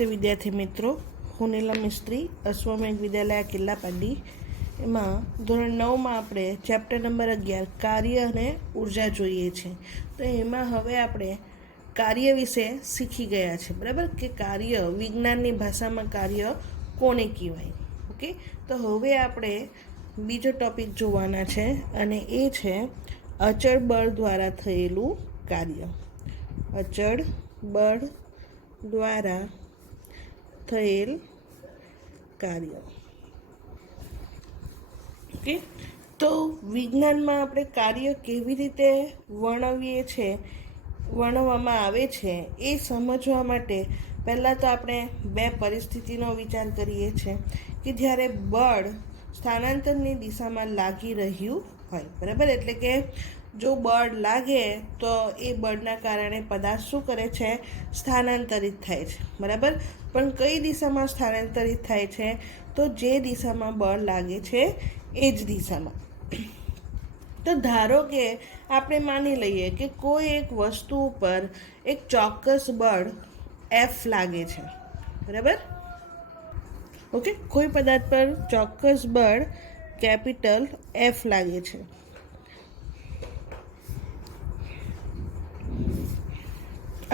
નમસ્તે વિદ્યાર્થી મિત્રો, હું નીલમ મિસ્ત્રી, અશ્વમેઘ વિદ્યાલય કિલ્લાપાડી. એમાં ધોરણ 9માં આપણે ચેપ્ટર નંબર 11 કાર્ય અને ઉર્જા જોઈએ છીએ. તો એમાં હવે આપણે કાર્ય વિશે શીખી ગયા છે, બરાબર, કે કાર્ય વિજ્ઞાનની ભાષામાં કાર્ય કોને કહેવાય. ઓકે, તો હવે આપણે બીજો ટોપિક જોવાના છે અને એ છે અચળ બળ દ્વારા થયેલું કાર્ય. અચળ બળ દ્વારા થયેલ કાર્ય. ઓકે, તો વિજ્ઞાનમાં આપણે કાર્ય કેવી રીતે વર્ણવવામાં આવે છે એ સમજવા માટે પહેલાં તો આપણે બે પરિસ્થિતિનો વિચાર કરીએ છીએ કે જ્યારે બળ સ્થાનાંતરની દિશામાં લાગી રહ્યું હોય, બરાબર. એટલે કે જો બળ લાગે તો એ બળના કારણે પદાર્થ શું કરે છે? સ્થાનાંતરિત થાય છે, બરાબર. પણ કઈ દિશામાં સ્થાનાંતરિત થાય છે? તો જે દિશામાં બળ લાગે છે એ જ દિશામાં. તો ધારો કે આપણે માની લઈએ કે કોઈ એક વસ્તુ ઉપર એક ચોક્કસ બળ F લાગે છે, બરાબર. ઓકે, કોઈ પદાર્થ પર ચોક્કસ બળ કેપિટલ F લાગે છે.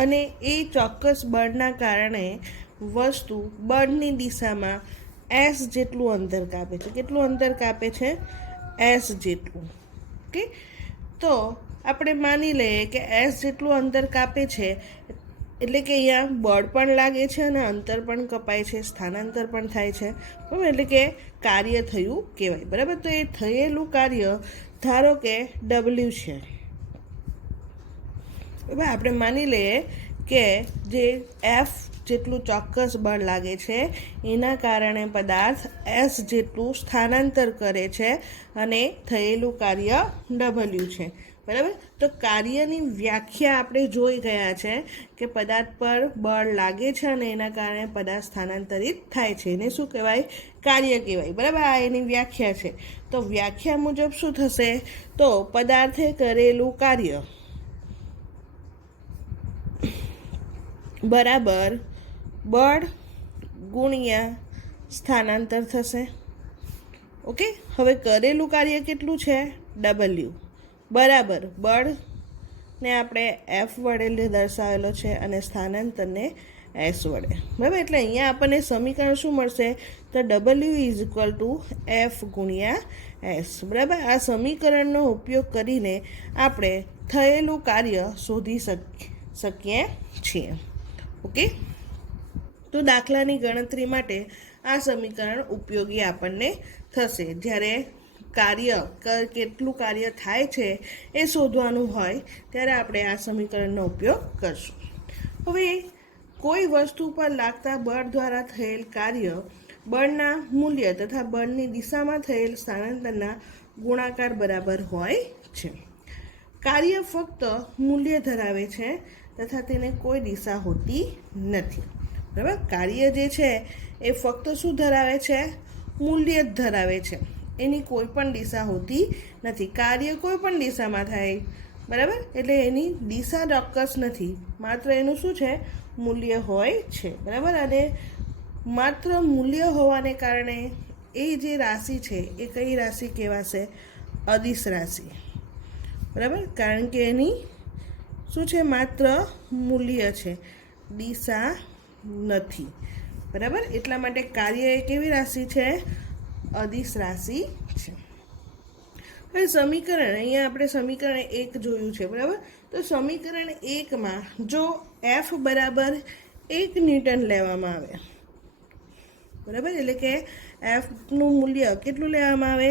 અને એ ચોક્કસ બળના કારણે વસ્તુ બળની દિશામાં S જેટલું અંતર કાપે છે. કેટલું અંતર કાપે છે? S જેટલું. ઓકે, તો આપણે માની લઈએ કે S જેટલું અંતર કાપે છે, એટલે કે અહીંયા બળ પણ લાગે છે અને અંતર પણ કપાય છે, સ્થાનાંતર પણ થાય છે, બરાબર. એટલે કે કાર્ય થયું કહેવાય, બરાબર. તો એ થયેલું કાર્ય ધારો કે W છે. હવે આપણે માની લઈએ કે જે F જેટલું ચોક્કસ બળ લાગે છે એના કારણે પદાર્થ S જેટલું સ્થાનાંતર કરે છે અને થયેલું કાર્ય W છે, બરાબર. તો કાર્યની વ્યાખ્યા આપણે જોઈ ગયા છે કે પદાર્થ પર બળ લાગે છે અને એના કારણે પદાર્થ સ્થાનાંતરિત થાય છે. એને શું કહેવાય? કાર્ય કહેવાય, બરાબર. આ એની વ્યાખ્યા છે. તો વ્યાખ્યા મુજબ શું થશે? તો પદાર્થે કરેલું કાર્ય બરાબર બળ ગુણ્યા સ્થાનાંતર થશે. ઓકે, હવે કરેલું કાર્ય કેટલું છે? W બરાબર બળને આપણે F વડે દર્શાવેલો છે અને સ્થાનાંતરને S વડે, બરાબર. એટલે અહીંયા આપણને સમીકરણ શું મળશે? તો W=F ગુણ્યા S, બરાબર. આ સમીકરણનો ઉપયોગ કરીને આપણે થયેલું કાર્ય શોધી શકીએ છીએ. ઓકે, તો દાખલાની ગણતરી માટે આ સમીકરણ ઉપયોગી આપણને થશે. જ્યારે કેટલું કાર્ય થાય છે એ શોધવાનું હોય ત્યારે આપણે આ સમીકરણનો ઉપયોગ કરશું. હવે કોઈ વસ્તુ પર લાગતા બળ દ્વારા થયેલ કાર્ય બળના મૂલ્ય તથા બળની દિશામાં થયેલ સ્થાનાંતરના ગુણાકાર બરાબર હોય છે. કાર્ય ફક્ત મૂલ્ય ધરાવે છે તથા તેને કોઈ દિશા હોતી નથી, બરાબર. કાર્ય જે છે એ ફક્ત શું ધરાવે છે? મૂલ્ય જ ધરાવે છે, એની કોઈ પણ દિશા હોતી નથી. કાર્ય કોઈ પણ દિશામાં થાય, બરાબર. એટલે એની દિશા ચોક્કસ નથી, માત્ર એનું શું છે? મૂલ્ય હોય છે, બરાબર. અને માત્ર મૂલ્ય હોવાને કારણે એ જે રાશિ છે એ કઈ રાશિ કહેવાશે? અદિશ રાશિ, બરાબર. કારણ કે એની શું છે? માત્ર મૂલ્ય છે, દિશા નથી, બરાબર. એટલા માટે કાર્ય એ કેવી રાશિ છે? અદિશ રાશિ છે. હવે સમીકરણ, અહીંયા આપણે સમીકરણ 1 જોયું છે, બરાબર. તો સમીકરણ 1માં જો F બરાબર 1 ન્યૂટન લેવામાં આવે, બરાબર, એટલે કે Fનું મૂલ્ય કેટલું લેવામાં આવે?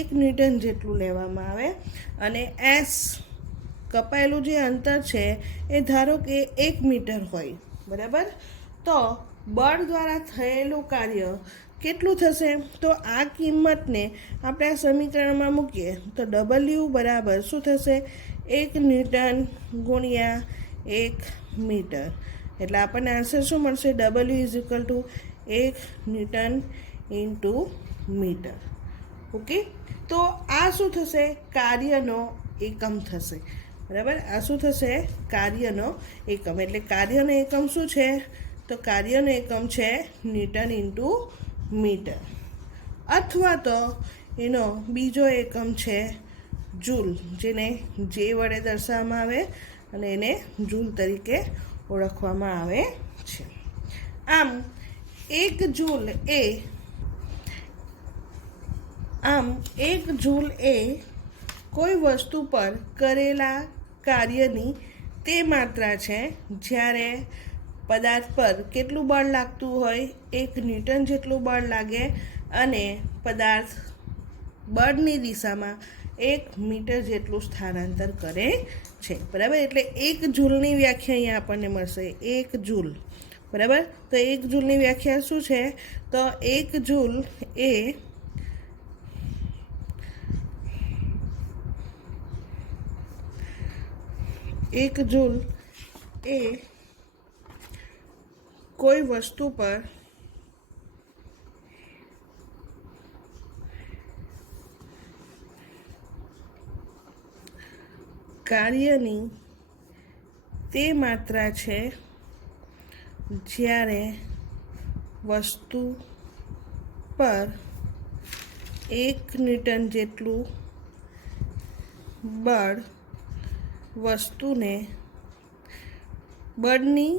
1 ન્યૂટન જેટલું લેવામાં આવે અને S કપાયેલું જે અંતર છે એ ધારો કે 1 મીટર હોય, બરાબર. તો બળ દ્વારા થયેલું કાર્ય કેટલું થશે? તો આ કિંમતને આપણે આ સમીકરણમાં મૂકીએ તો W બરાબર શું થશે? 1 ન્યૂટન ગુણ્યા 1 મીટર. એટલે આપણને આન્સર શું મળશે? W=1 newton into metre. Okay, તો આ શું થશે? કાર્યનો એકમ થશે, બરાબર. આ શું થશે? કાર્યનો એકમ. એટલે કાર્યનો એકમ શું છે? તો કાર્યનો એકમ છે ન્યૂટન ઇન્ટુ મીટર, અથવા તો એનો બીજો એકમ છે જૂલ, જેને જે વડે દર્શાવવામાં આવે અને એને જૂલ તરીકે ઓળખવામાં આવે છે. આમ એક જૂલ એ કોઈ વસ્તુ પર કરેલા કાર્યની તે માત્રા છે જ્યારે પદાર્થ પર કેટલું બળ લાગતું હોય, 1 ન્યૂટન જેટલું બળ લાગે અને પદાર્થ બળની દિશામાં 1 મીટર જેટલું સ્થાનાંતર કરે છે. બરાબર, એટલે 1 જૂલની વ્યાખ્યા અહીંયા આપણને મળશે, 1 જૂલ. બરાબર, તો 1 જૂલની વ્યાખ્યા શું છે? તો 1 જૂલ એ કોઈ વસ્તુ પર કાર્યની તે માત્રા છે જ્યારે વસ્તુ પર 1 ન્યૂટન જેટલું બળ વસ્તુને બળની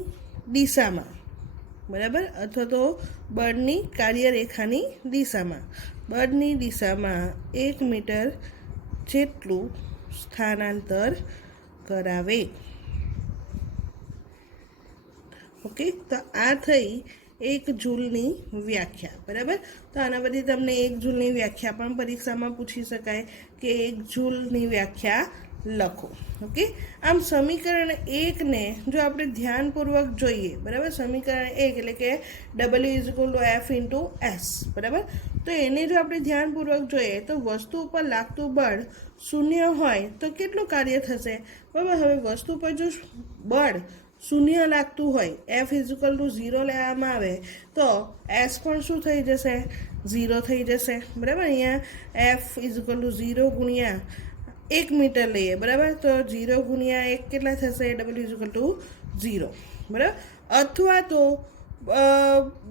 દિશામાં, બરાબર, અથવા તો બળની કાર્યરેખાની દિશામાં, બળની દિશામાં 1 મીટર જેટલું સ્થાનાંતર કરાવે. ઓકે, તો આ થઈ 1 જૂલની વ્યાખ્યા. બરાબર, તો આના પરથી તમને 1 જૂલની વ્યાખ્યા પણ પરીક્ષામાં પૂછી શકાય કે 1 જૂલની વ્યાખ્યા લખો. ઓકે, આમ સમીકરણ 1ને જો આપણે ધ્યાનપૂર્વક જોઈએ, બરાબર, સમીકરણ 1 એટલે કે W=F×S, બરાબર, તો એને જો આપણે ધ્યાનપૂર્વક જોઈએ તો વસ્તુ ઉપર લાગતું બળ 0 હોય તો કેટલું કાર્ય થશે? બરાબર, હવે વસ્તુ પર જો બળ 0 લાગતું હોય, F=0 લેવામાં આવે તો S પણ શું થઈ જશે? 0 થઈ જશે. બરાબર, અહીંયા F=0 ગુણ્યા 1 મીટર લઈએ, બરાબર, તો 0 ગુણ્યા 1 કેટલા થશે? W=0. બરાબર, અથવા તો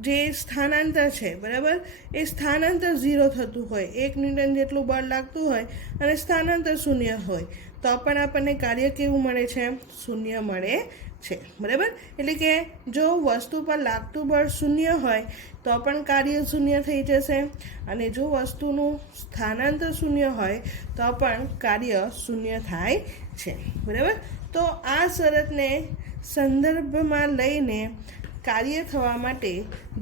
જે સ્થાનાંતર છે, બરાબર, એ સ્થાનાંતર 0 થતું હોય, 1 ન્યૂટન જેટલું બળ લાગતું હોય અને સ્થાનાંતર 0 હોય તો પણ આપણને કાર્ય કેવું મળે છે? 0 મળે છે. બરાબર, એટલે કે જો વસ્તુ પર લાગતું બળ 0 હોય તો પણ કાર્ય 0 થઈ જશે અને જો વસ્તુનું સ્થાનાંતર 0 હોય તો પણ કાર્ય 0 થાય છે. બરાબર, તો આ શરતને સંદર્ભમાં લઈને કાર્ય થવા માટે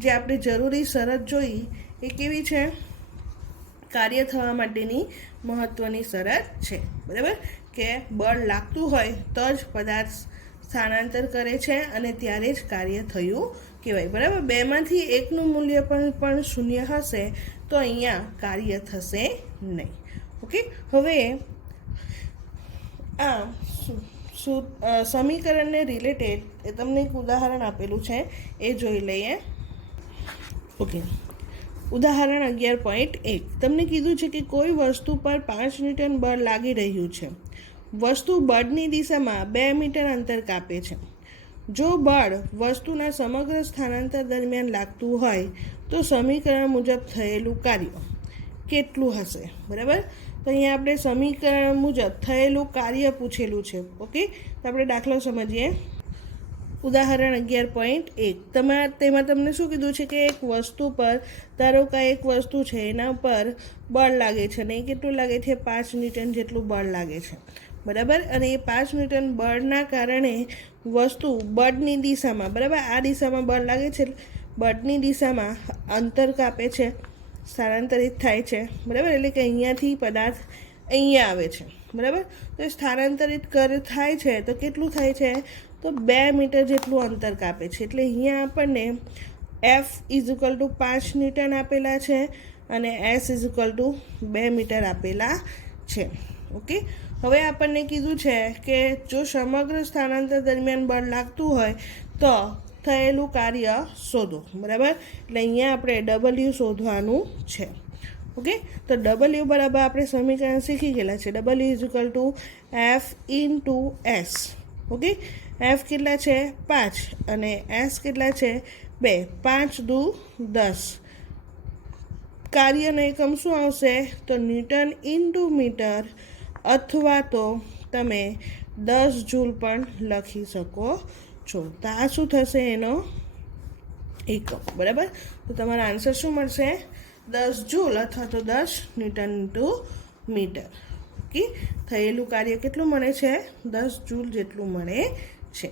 જે આપણે જરૂરી શરત જોઈ એ કેવી છે? કાર્ય થવા માટેની મહત્ત્વની શરત છે. બરાબર, કે બળ લાગતું હોય તો જ પદાર્થ સ્થાનાંતર કરે છે અને ત્યારે જ કાર્ય થયું કહેવાય. બરાબર, 2માંથી 1નું મૂલ્ય પણ 0 હશે તો અહીંયા કાર્ય થશે નહીં. ઓકે, હવે આ સમીકરણને રિલેટેડ તમને એક ઉદાહરણ આપેલું છે એ જોઈ લઈએ. ઓકે, ઉદાહરણ 11.1 તમને કીધું છે કે કોઈ વસ્તુ પર 5 ન્યૂટન બળ લાગી રહ્યું છે. વસ્તુ બળની દિશામાં 2 મીટર અંતર કાપે છે. જો બળ વસ્તુના સમગ્ર સ્થાનાંતર દરમિયાન લાગતું હોય તો સમીકરણ મુજબ થયેલું કાર્ય કેટલું હશે? બરાબર, તો અહીંયા આપણે સમીકરણ મુજબ થયેલું કાર્ય પૂછેલું છે. ઓકે, તો આપણે દાખલો સમજીએ. ઉદાહરણ 11.1 તેમાં તમને શું કીધું છે કે એક વસ્તુ પર, ધારો કે એક વસ્તુ છે એના પર બળ લાગે છે અને એ કેટલું લાગે છે? 5 ન્યૂટન જેટલું બળ લાગે છે. બરાબર, અને એ 5 ન્યૂટન બળના કારણે વસ્તુ બળની દિશામાં, બરાબર, આ દિશામાં બળ લાગે છે, બળની દિશામાં અંતર કાપે છે, સ્થાનાંતરિત થાય છે. બરાબર, એટલે કે અહીંયાથી પદાર્થ અહીંયા આવે છે. બરાબર, તો સ્થાનાંતરિત થાય છે તો કેટલું થાય છે? તો 2 મીટર જેટલું અંતર કાપે છે. એટલે અહીંયા આપણને F=5 ન્યૂટન આપેલા છે અને S=2 મીટર આપેલા છે. ઓકે, હવે આપણને કીધું છે કે જો સમગ્ર સ્થાનાંતર દરમિયાન બળ લાગતું હોય તો થયેલું કાર્ય શોધો. બરાબર, એટલે અહીંયા આપણે W શોધવાનું છે. ઓકે, તો W બરાબર આપણે સમીકરણ શીખી ગયેલા છે, W=F×S. ઓકે, એફ કેટલા છે 5 અને એસ કેટલા છે 2, 5 દુ 10. કાર્યનો એકમ શું આવશે તો ન્યૂટન ઇન્ટુ મીટર, અથવા તો તમે 10 જૂલ પણ લખી શકો છો. તો આ શું થશે એનો એકમ, બરાબર. તો તમારો આન્સર શું મળશે 10 જૂલ અથવા તો 10 ન્યૂટન ઇન્ટુ મીટર. ઓકે, થયેલું કાર્ય કેટલું મળે છે 10 જૂલ જેટલું મળે છે.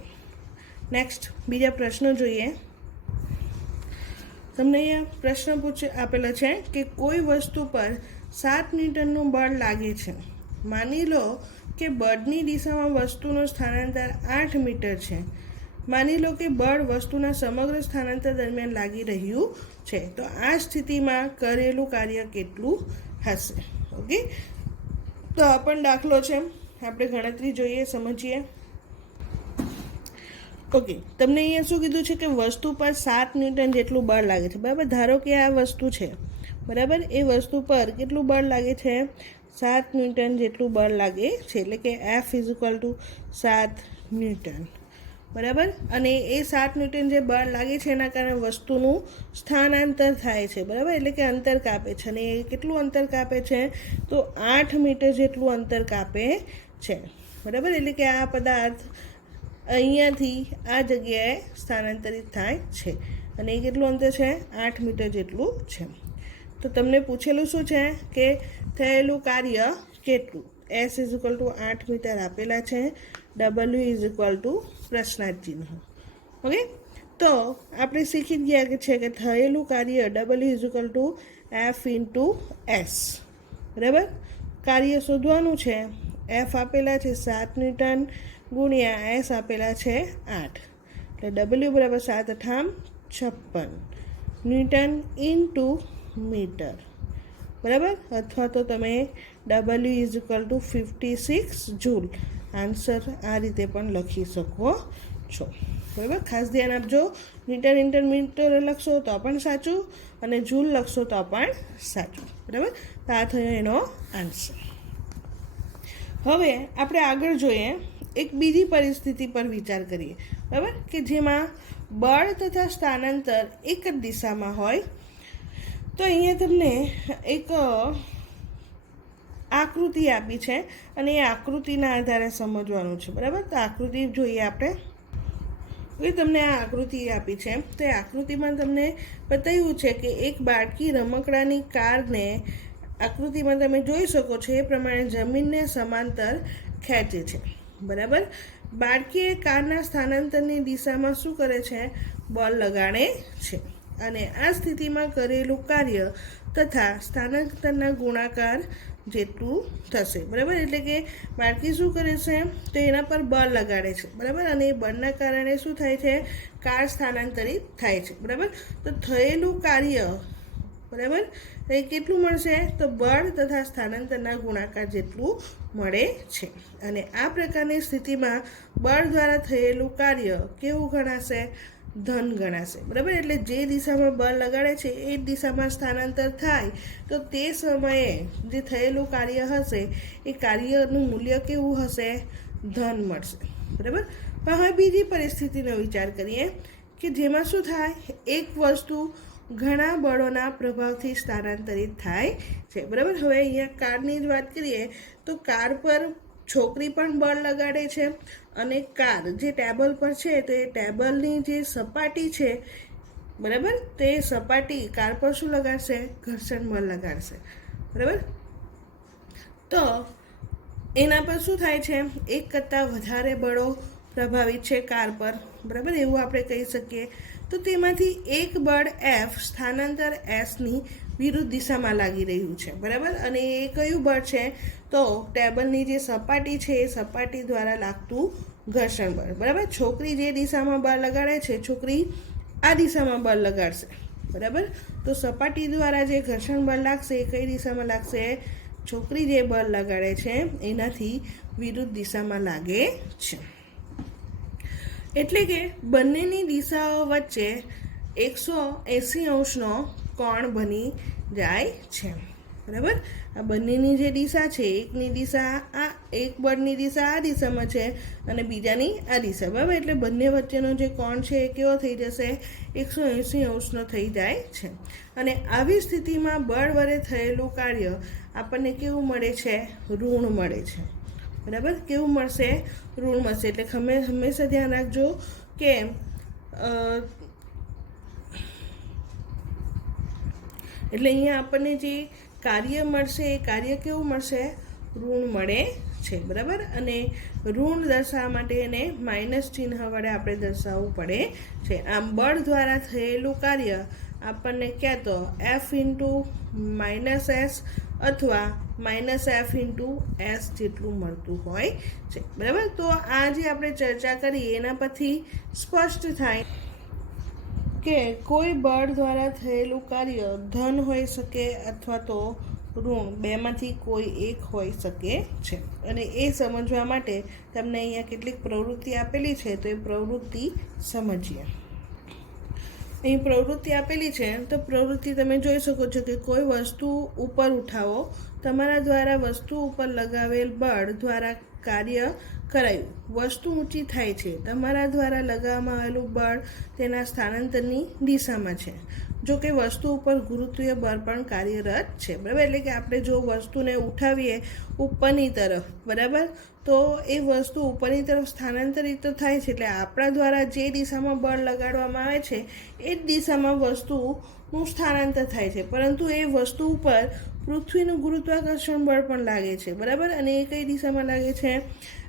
નેક્સ્ટ બીજા પ્રશ્નો જોઈએ. તમને અહીંયા પ્રશ્ન આપેલો છે કે કોઈ વસ્તુ પર 7 ન્યૂટનનું બળ લાગે છે. માની લો કે બળની દિશામાં વસ્તુનું સ્થાનાંતર 8 મીટર છે. માની લો કે બળ વસ્તુના સમગ્ર સ્થાનાંતર દરમિયાન લાગી રહ્યું છે. તો આ સ્થિતિમાં કરેલું કાર્ય કેટલું હશે? ઓકે, તો આ પણ દાખલો છે, આપણે ગણતરી જોઈએ, સમજીએ. ઓકે, તમને અહીંયા શું કીધું છે કે વસ્તુ પર 7 ન્યૂટન જેટલું બળ લાગે છે, બરાબર. ધારો કે આ વસ્તુ છે, બરાબર. એ વસ્તુ પર કેટલું બળ લાગે છે 7 ન્યૂટન જેટલું બળ લાગે છે, એટલે કે F is equal two 7 newton, બરાબર. અને એ 7 ન્યૂટન જે બળ લાગે છે એના કારણે વસ્તુનું સ્થાનાંતર થાય છે, બરાબર. એટલે કે અંતર કાપે છે. અને એ કેટલું અંતર કાપે છે તો 8 મીટર જેટલું અંતર કાપે છે, બરાબર. એટલે કે આ પદાર્થ અહીંયાથી આ જગ્યાએ સ્થાનાંતરિત થાય છે. અને એ કેટલું અંતર છે 8 મીટર જેટલું છે. તો તમને પૂછેલું શું છે કે થયેલું કાર્ય કેટલું. S is equal to 8 metre આપેલા છે, ડબલ્યુ ઇઝ ઇક્વલ ટુ પ્રશ્નાર્થ ચિહ્ન. ઓકે, તો આપણે શીખી ગયા છે કે થયેલું કાર્ય W is equal two F into S, બરાબર. કાર્ય શોધવાનું છે. એફ આપેલા છે 7 ન્યૂટન ગુણ્યા એસ આપેલા છે 8, એટલે ડબલ્યુ બરાબર 7 × 56 ન્યૂટન ઇન્ટુ મીટર, બરાબર. અથવા તો તમે W is equal two 56 joule answer આ રીતે પણ લખી શકો છો, બરાબર. ખાસ ધ્યાન આપજો, ન્યૂટન ઇન્ટર મીટર લખશો તો પણ સાચું અને જૂલ લખશો તો પણ સાચું, બરાબર. તો આ થયો એનો આન્સર. હવે આપણે આગળ જોઈએ, એક બીજી પરિસ્થિતિ પર વિચાર કરીએ, બરાબર, કે જેમાં બળ તથા સ્થાનાંતર એક જ દિશામાં હોય. તો અહીંયા તમને એક આકૃતિ આપી છે અને એ આકૃતિના આધારે સમજવાનું છે, બરાબર. તો આકૃતિ જોઈએ આપણે. એ તમને આ આકૃતિ આપી છે, તો એ આકૃતિમાં તમને બતાવ્યું છે કે એક બાળકી રમકડાની કારને આકૃતિમાં તમે જોઈ શકો છો એ પ્રમાણે જમીનને સમાંતર ખેંચે છે, બરાબર. બાળકીએ કારના સ્થાનાંતરની દિશામાં શું કરે છે બળ લગાડે છે. અને આ સ્થિતિમાં કરેલું કાર્ય તથા સ્થાનાંતરના ગુણાકાર જેટલું થશે, બરાબર. એટલે કે બાળકી શું કરે છે તો એના પર બળ લગાડે છે, બરાબર. અને એ બળના કારણે શું થાય છે કાર સ્થાનાંતરિત થાય છે, બરાબર. તો થયેલું કાર્ય, બરાબર, એ કેટલું મળશે તો બળ તથા સ્થાનાંતરના ગુણાકાર જેટલું મળે છે. અને આ પ્રકારની સ્થિતિમાં બળ દ્વારા થયેલું કાર્ય કેવું ગણાશે ધન ગણાશે, બરાબર. એટલે જે દિશામાં બળ લગાડે છે એ જ દિશામાં સ્થાનાંતર થાય તો તે સમયે જે થયેલું કાર્ય હશે એ કાર્યનું મૂલ્ય કેવું હશે ધન મળશે, બરાબર. પણ હવે બીજી પરિસ્થિતિનો વિચાર કરીએ કે જેમાં શું થાય એક વસ્તુ ઘણા બળોના પ્રભાવથી સ્થાનાંતરિત થાય છે, બરાબર. હવે અહીંયા કારની જ વાત કરીએ તો કાર પર છોકરી પણ બળ લગાડે છે અને કાર જે ટેબલ પર છે તો એ ટેબલની જે સપાટી છે, બરાબર, તે સપાટી કાર પર શું લગાડશે ઘર્ષણ બળ લગાડશે, બરાબર. તો એના પર શું થાય છે એક કરતાં વધારે બળો પ્રભાવિત છે કાર પર, બરાબર, એવું આપણે કહી શકીએ. તો તેમાંથી એક બળ એફ સ્થાનાંતર એસની વિરુદ્ધ દિશામાં લાગી રહ્યું છે, બરાબર. અને એ કયું બળ છે તો ટેબલની જે સપાટી છે એ સપાટી દ્વારા લાગતું ઘર્ષણ બળ, બરાબર. છોકરી જે દિશામાં બળ લગાડે છે છોકરી આ દિશામાં બળ લગાડશે, બરાબર. તો સપાટી દ્વારા જે ઘર્ષણ બળ લાગશે એ કઈ દિશામાં લાગશે છોકરી જે બળ લગાડે છે એનાથી વિરુદ્ધ દિશામાં લાગે છે. એટલે કે બંનેની દિશાઓ વચ્ચે 180 અંશનો કોણ બની જાય છે, બરાબર. આ બંનેની જે દિશા છે, એકની દિશા આ, એક બળની દિશા આ દિશામાં છે અને બીજાની આ દિશા, બરાબર. એટલે બંને વચ્ચેનો જે કોણ છે એ કેવો થઈ જશે? 180 અંશનો થઈ જાય છે. અને આવી સ્થિતિમાં બળ વડે થયેલું કાર્ય આપણને કેવું મળે છે? ઋણ મળે છે, બરાબર. કેવું મળશે? ઋણ મળશે. એટલે હંમેશા ધ્યાન રાખજો કે એટલે અહીંયા આપણને જે કાર્ય મળશે એ કાર્ય કેવું મળશે? ઋણ મળે છે, બરાબર. અને ઋણ દર્શાવવા માટે એને માઇનસ ચિહ્ન વડે આપણે દર્શાવવું પડે છે. આમ બળ દ્વારા થયેલું કાર્ય આપણને ક્યાં તો F ઇન્ટુ માઇનસ એસ અથવા માઇનસ એફ ઇન્ટુ એસ જેટલું મળતું હોય છે, બરાબર. તો આ જે આપણે ચર્ચા કરી એના પરથી સ્પષ્ટ થાય કે કોઈ બળ દ્વારા થયેલું કાર્ય ધન હોઈ શકે અથવા તો ઋણ, બેમાંથી કોઈ એક હોઈ શકે છે. અને એ સમજવા માટે તમને અહીંયા કેટલીક પ્રવૃત્તિ આપેલી છે, તો એ પ્રવૃત્તિ સમજીએ. અહીં પ્રવૃત્તિ આપેલી છે, તો પ્રવૃત્તિ તમે જોઈ શકો છો કે કોઈ વસ્તુ ઉપર ઉઠાવો, તમારા દ્વારા વસ્તુ ઉપર લગાવેલ બળ દ્વારા કાર્ય કરાયું. વસ્તુ ઊંચી થાય છે, તમારા દ્વારા લગાવવામાં આવેલું બળ તેના સ્થાનાંતરની દિશામાં છે. જો કે વસ્તુ ઉપર ગુરુત્વીય બળ પણ કાર્યરત છે, બરાબર. એટલે કે આપણે જો વસ્તુને ઉઠાવીએ ઉપરની તરફ, બરાબર, તો એ વસ્તુ ઉપરની તરફ સ્થાનાંતરિત તો થાય છે. એટલે આપણા દ્વારા જે દિશામાં બળ લગાડવામાં આવે છે એ જ દિશામાં વસ્તુનું સ્થાનાંતર થાય છે. પરંતુ એ વસ્તુ ઉપર પૃથ્વીનું ગુરુત્વાકર્ષણ બળ પણ લાગે છે, બરાબર. અને એ કઈ દિશામાં લાગે છે?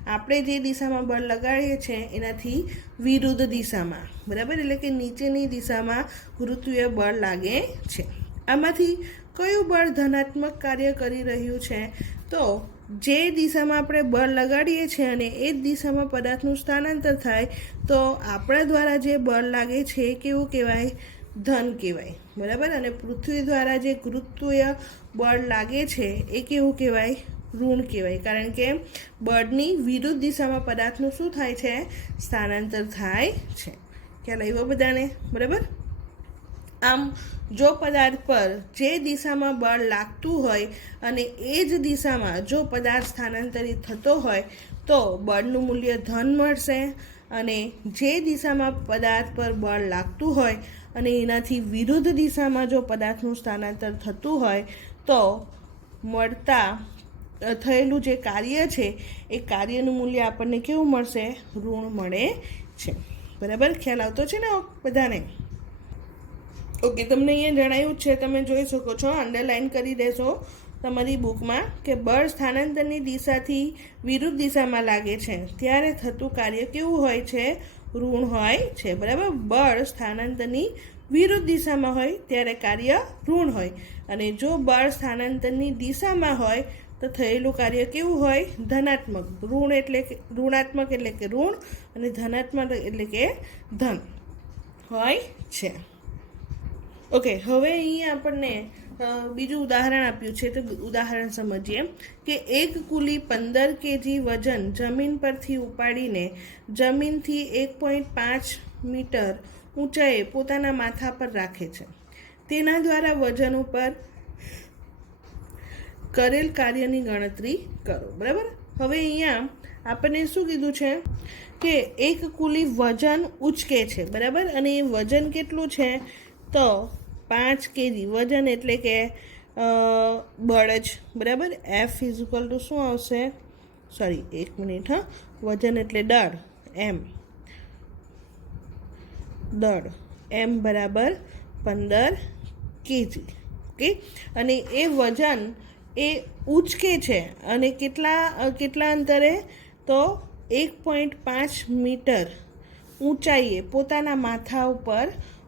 આપણે જે દિશામાં બળ લગાડીએ છીએ એનાથી વિરુદ્ધ દિશામાં, બરાબર. એટલે કે નીચેની દિશામાં ગુરુત્વીય બળ લાગે છે. આમાંથી કયું બળ ધનાત્મક કાર્ય કરી રહ્યું છે? તો જે દિશામાં આપણે બળ લગાડીએ છીએ અને એ જ દિશામાં પદાર્થનું સ્થાનાંતર થાય, તો આપણા દ્વારા જે બળ લાગે છે એ કેવું કહેવાય? ધન કહેવાય, બરાબર. અને પૃથ્વી દ્વારા જે ગુરુત્વીય બળ લાગે છે એ કેવું કહેવાય? ઋણ કહેવાય. કારણ કે બળની વિરુદ્ધ દિશામાં પદાર્થનું શું થાય છે? સ્થાનાંતર થાય છે. ખ્યાલ આવ્યો બધાને? બરાબર. આમ જો પદાર્થ પર જે દિશામાં બળ લાગતું હોય અને એ જ દિશામાં જો પદાર્થ સ્થાનાંતરિત થતો હોય તો બળનું મૂલ્ય ધન મળશે. અને જે દિશામાં પદાર્થ પર બળ લાગતું હોય અને એનાથી વિરુદ્ધ દિશામાં જો પદાર્થનું સ્થાનાંતર થતું હોય તો મળતા થયેલું જે કાર્ય છે એ કાર્યનું મૂલ્ય આપણને કેવું મળશે? ઋણ મળે છે, બરાબર. ખ્યાલ આવતો છે ને બધાને? ઓકે, તમને અહીંયા જણાવ્યું જ છે, તમે જોઈ શકો છો, અંડરલાઇન કરી દેશો તમારી બુકમાં કે બળ સ્થાનાંતરની દિશાથી વિરુદ્ધ દિશામાં લાગે છે ત્યારે થતું કાર્ય કેવું હોય છે? ઋણ હોય છે, બરાબર. બળ સ્થાનાંતરની વિરુદ્ધ દિશામાં હોય ત્યારે કાર્ય ઋણ હોય. અને જો બળ સ્થાનાંતરની દિશામાં હોય તો થયેલું કાર્ય કેવું હોય? ધનાત્મક. ઋણાત્મક એટલે કે ઋણ અને ધનાત્મક એટલે કે ધન હોય છે. ઓકે, હવે અહીંયા આપણને બીજું ઉદાહરણ આપ્યું છે, તો ઉદાહરણ સમજીએ કે એક કુલી 15 kg વજન જમીન પરથી ઉપાડીને જમીનથી 1.5 મીટર ઊંચાઈએ પોતાના માથા પર રાખે છે. તેના દ્વારા વજન ઉપર કરેલ કાર્યની ગણતરી કરો, બરાબર. હવે અહીંયા આપણને શું કીધું છે કે એક કુલી વજન ઉચકે છે, બરાબર. અને એ વજન કેટલું છે? તો 5 kg વજન એટલે કે બળ જ, બરાબર. એફ ઇઝ ઇક્વલ ટુ શું આવશે? સોરી, એક મિનિટ. વજન એટલે દળ, એમ બરાબર 15 kg. ઓકે, અને એ વજન એ ઉચકે છે અને કેટલા અંતરે? તો 1.5 મીટર ઊંચાઈએ પોતાના માથા ઉપર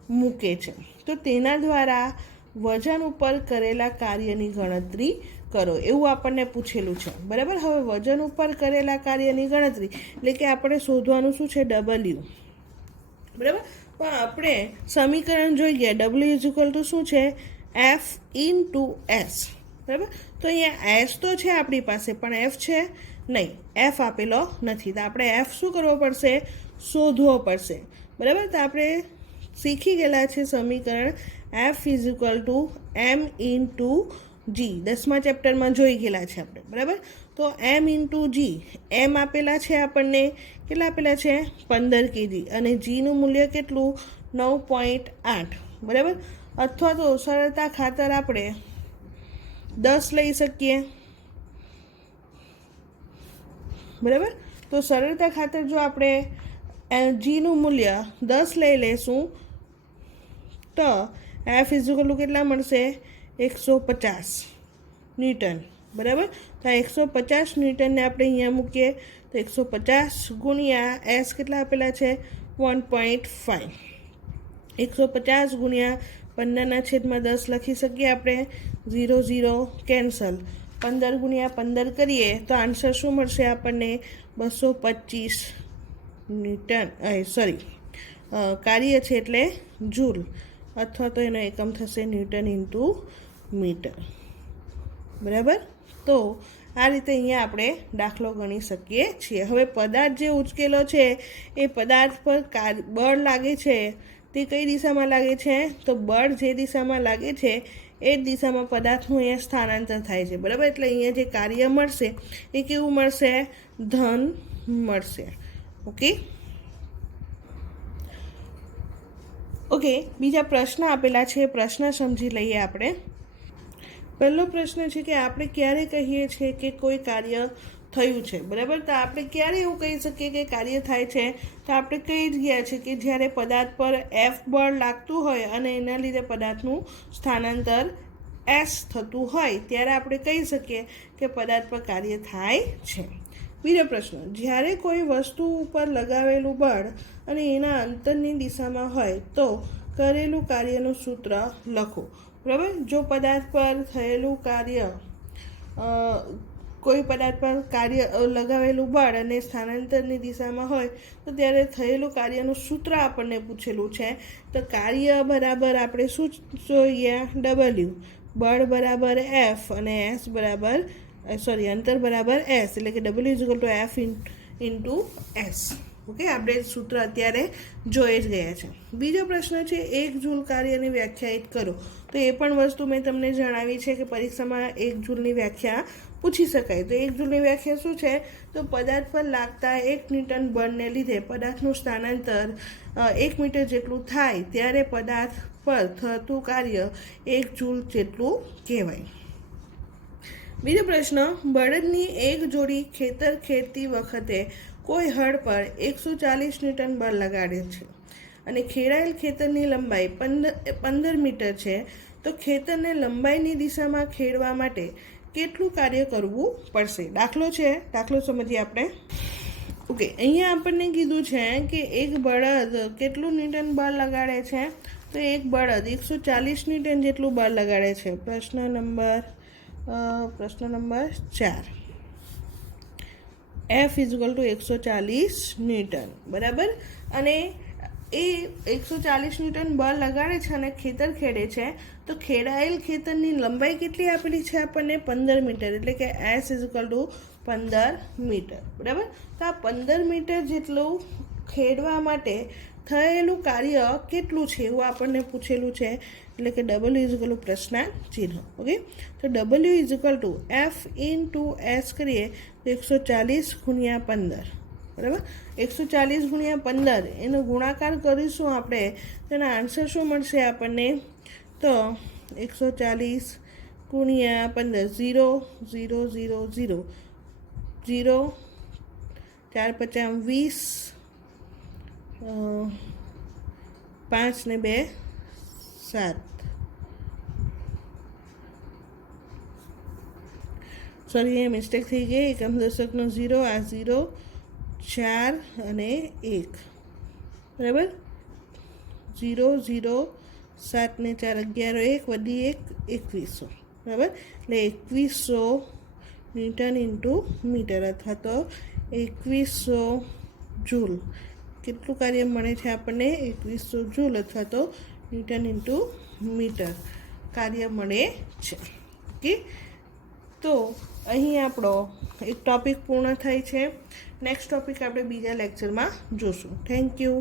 મૂકે છે. તો તેના દ્વારા વજન ઉપર કરેલા કાર્યની ગણતરી કરો, એવું આપણને પૂછેલું છે, બરાબર. હવે વજન ઉપર કરેલા કાર્યની ગણતરી એટલે કે આપણે શોધવાનું શું છે? W, બરાબર. પણ આપણે સમીકરણ જોઈ ગયા, W ઇઝ ઇક્વલ ટુ શું છે? F ઇન્ટુ એસ, બરાબર. તો અહીંયા એસ તો છે આપણી પાસે, પણ એફ છે નહીં, એફ આપેલો નથી. તો આપણે એફ શું કરવો પડશે? શોધવો પડશે, બરાબર. તો આપણે શીખી ગયેલા છે સમીકરણ F is equal to M into g 10મા ચેપ્ટરમાં જોઈ ગયેલા છે આપણે, બરાબર. તો એમ ઇન્ટુ જી, એમ આપેલા છે આપણને, કેટલા આપેલા છે 15 kg, અને જીનું મૂલ્ય કેટલું 9.8, બરાબર. અથવા તો સરળતા ખાતર આપણે 10 લઈ શકીએ, બરાબર. તો સરળતા ખાતર જો આપણે જીનું મૂલ્ય 10 લઈ લઈશું તો એફ ઇઝુકલ કેટલા મળશે 150 ન્યૂટન, બરાબર. તો આ 150 ન્યૂટનને આપણે અહીંયા મૂકીએ તો 150 ગુણ્યા એસ કેટલા આપેલા છે 1.5, 150 ગુણ્યા 15/10 લખી શકીએ આપણે, 0 0 કેન્સલ, 15 ગુણ્યા 15 કરીએ તો આન્સર શું મળશે આપણને 225 ન્યૂટન, સોરી કાર્ય છે એટલે જૂલ, અથવા તો એનો એકમ થશે ન્યૂટન ઇન્ટુ મીટર, બરાબર. તો આ રીતે અહીંયા આપણે દાખલો ગણી શકીએ છીએ. હવે પદાર્થ જે ઉચકેલો છે એ પદાર્થ પર બળ લાગે છે તે કઈ દિશામાં લાગે છે, તો બળ જે દિશામાં લાગે છે એ જ દિશામાં પદાર્થનું અહીંયા સ્થાનાંતર થાય છે, બરાબર. એટલે અહીંયા જે કાર્ય મળશે એ કેવું મળશે, ધન મળશે. ઓકે, બીજા પ્રશ્ન આપેલા છે, પ્રશ્ન સમજી લઈએ આપણે. પહેલો પ્રશ્ન છે કે આપણે ક્યારે કહીએ છીએ કે કોઈ કાર્ય થયું છે, બરાબર. તો આપણે ક્યારે એવું કહી શકીએ કે કાર્ય થાય છે, તો આપણે કહી રહ્યા છીએ કે જ્યારે પદાર્થ પર એફ બળ લાગતું હોય અને એના લીધે પદાર્થનું સ્થાનાંતર એસ થતું હોય ત્યારે આપણે કહી શકીએ કે પદાર્થ પર કાર્ય થાય છે. બીજો પ્રશ્ન, જ્યારે કોઈ વસ્તુ ઉપર લગાવેલું બળ અને એના અંતરની દિશામાં હોય તો કરેલું કાર્યનું સૂત્ર લખો, બરાબર. જો પદાર્થ પર થયેલું કાર્ય, કોઈ પદાર્થ પર કાર્ય લગાવેલું બળ અને સ્થાનાંતરની દિશામાં હોય તો ત્યારે થયેલું કાર્યનું સૂત્ર આપણને પૂછેલું છે. તો કાર્ય બરાબર આપણે શું જોઈએ, ડબલ્યુ, બળ બરાબર એફ અને એસ બરાબર, સોરી અંતર બરાબર એસ, એટલે કે W is two F into S. Okay, આપણે સૂત્ર અત્યારે જોઈ જ ગયા છે. બીજો પ્રશ્ન છે 1 જૂલ કાર્યની વ્યાખ્યાયિત કરો. તો એ પણ વસ્તુ મેં તમને જણાવી છે કે પરીક્ષામાં 1 જૂલની વ્યાખ્યા પૂછી શકાય. તો 1 જૂલની વ્યાખ્યા શું છે, તો પદાર્થ પર લાગતા 1 ન્યૂટન બળને લીધે પદાર્થનું સ્થાનાંતર 1 મીટર જેટલું થાય ત્યારે પદાર્થ પર થતું કાર્ય 1 જૂલ જેટલું કહેવાય. બીજો પ્રશ્ન, બળદની એક જોડી ખેતર ખેડતી વખતે કોઈ હળ પર 140 ન્યૂટન બળ લગાડે છે અને ખેડાયેલ ખેતરની લંબાઈ 15 મીટર છે, તો ખેતરને લંબાઈની દિશામાં ખેડવા માટે કેટલું કાર્ય કરવું પડશે. દાખલો છે, દાખલો સમજીએ આપણે. ઓકે, અહીંયા આપણને કીધું છે કે એક બળદ કેટલું ન્યૂટન બળ લગાડે છે, તો એક બળદ 140 ન્યૂટન જેટલું બળ લગાડે છે. પ્રશ્ન નંબર 4, એફ ઇઝુકલ ટુ 140 ન્યૂટન, બરાબર. અને એ 140 ન્યૂટન બળ લગાડે છે અને ખેતર ખેડે છે, તો ખેડાયેલ ખેતરની લંબાઈ કેટલી આપેલી છે આપણને 15 મીટર, એટલે કે એસ ઇઝુકલ ટુ 15 મીટર, બરાબર. તો આ 15 મીટર જેટલું ખેડવા માટે થયેલું કાર્ય કેટલું છે એવું આપણને પૂછેલું છે, એટલે કે ડબલ્યુ ઇઝુકલ ટુ પ્રશ્નાર્થ ચિહ્ન. ઓકે, તો W is equal to F into S કરીએ તો 140 ગુણ્યા 15, બરાબર. 140 ગુણ્યા 15 એનો ગુણાકાર કરીશું આપણે, તેના આન્સર શું મળશે આપણને, તો 140 ગુણ્યા 15, 0 0 0 0 0, 4 5 20, 5 ને 2 7, સોરી એ મિસ્ટેક થઈ ગઈ, એકમ દશકનો 0, આ 0 4 અને 1, બરાબર. 0 0 7 ને 4 11, 1 વધી 1 2100, બરાબર. એટલે 2100 ન્યૂટન ઇન્ટુ મીટર અથવા તો 2100 જૂલ. કેટલું કાર્ય મળે છે આપણને, 2100 જૂલ અથવા તો ન્યૂટન ઇન્ટુ મીટર કાર્ય મળે છે. ઓકે, તો અહીં આપણો એક ટૉપિક પૂર્ણ થાય છે. નેક્સ્ટ ટૉપિક આપણે બીજા લેક્ચરમાં જોશું. Thank you.